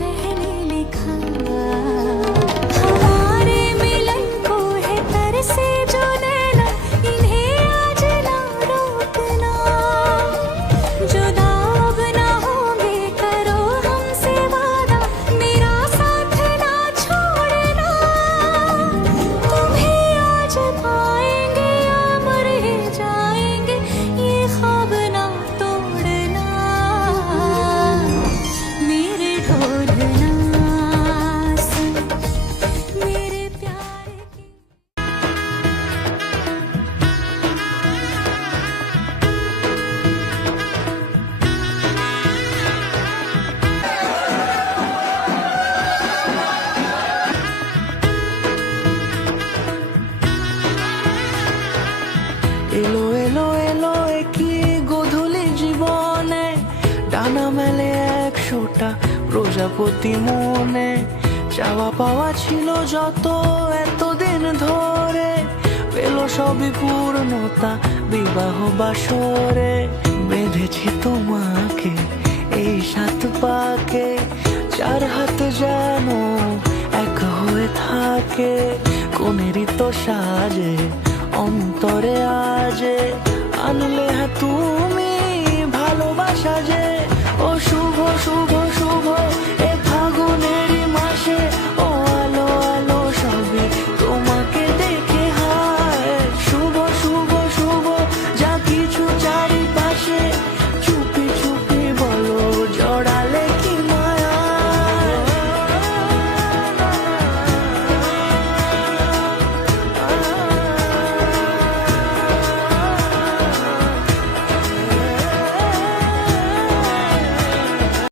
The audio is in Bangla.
पहले लिखा हमारे मिलन को है तरसे जो नैना इन्हें आज ना रोकना जुदा अब ना होंगे करो हमसे वादा मेरा साथ ना छोड़ना तुम्हें आज पाएंगे या मर ही जाएंगे ये ख्वाब ना तोड़ना मेरे ढोलना सुन मेरे प्यार की এলো এলো এলো কি গোধূলি জীবনে ডানা মেলে 100টা প্রজাপতি মনে চাওয়া পাওয়া ছিল যত এতদিন ধরে পেল সবই পূর্ণতা বিবাহ বাসরে বেঁধেছি তোমাকে এই 7 পাকে 4 হাত যেন এক হয়ে থাকে কোনেরই তো সাজে অন্তরে আজে আনলে